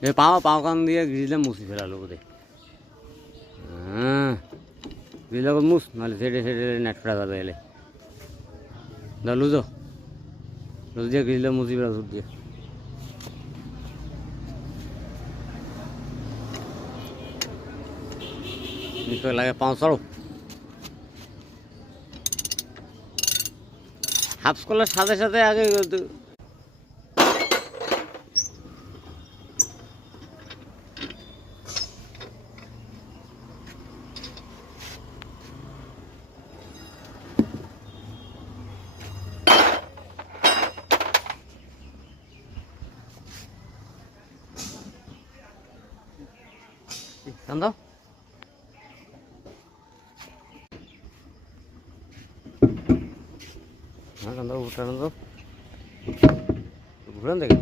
পাও কান দিয়ে গ্রিজলে মুছি ফেলালো বোধ হ্যাঁ গ্রিজলে মুছ নাহলে সেটে সেটে নেট ফেরা যাবে এলে লুজো লুজ দিয়ে গ্রিজলে মুছি ফেলা সুদ দিয়ে লাগে পাও চড়ো হাফ স্কুলের সাথে সাথে আগে দাও হ্যাঁ দাও উঠানো দাও ঘুরান দেখে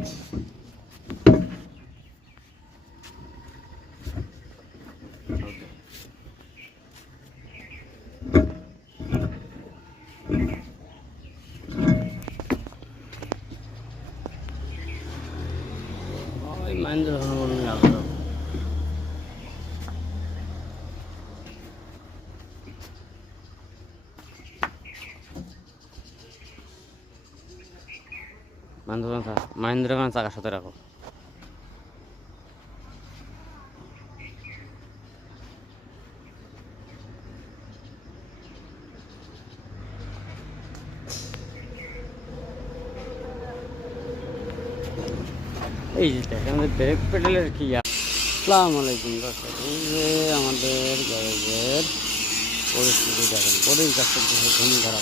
মাইন্ড আলাদা মাহিন্দ্রা চাকার সাথে রাখো এই যে দেখেন ব্রেক পেডেলের কি আসসালামু আলাইকুম দর্শক এই যে আমাদের গ্যারেজের পরিস্থিতি দেখেন বডির কাছে ঘুম ধরা